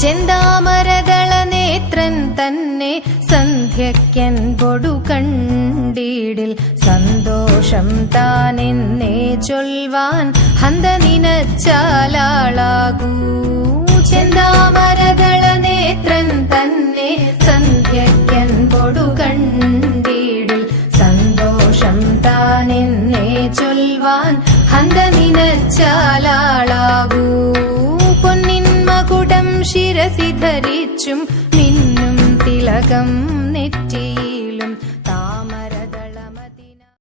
ചെന്താമരദള നേത്രൻ തന്നെ സന്ധ്യക്കൻ പൊടു കണ്ടീടിൽ സന്തോഷം താനെന്നേ ചൊൽവാൻ ഹന്ത നിനച്ചാലാളാകൂ. ചെന്താമരദള നേത്രൻ തന്നെ സന്ധ്യക്കൻ പൊടു കണ്ടീടിൽ സന്തോഷം താനെന്നേ ചൊൽവാൻ ഹന്ത നിനച്ചാലാളാകൂ. പൊന്നിൻ മകുടം ശിരസി ധരിച്ചും മിന്നും തിലകം നെറ്റി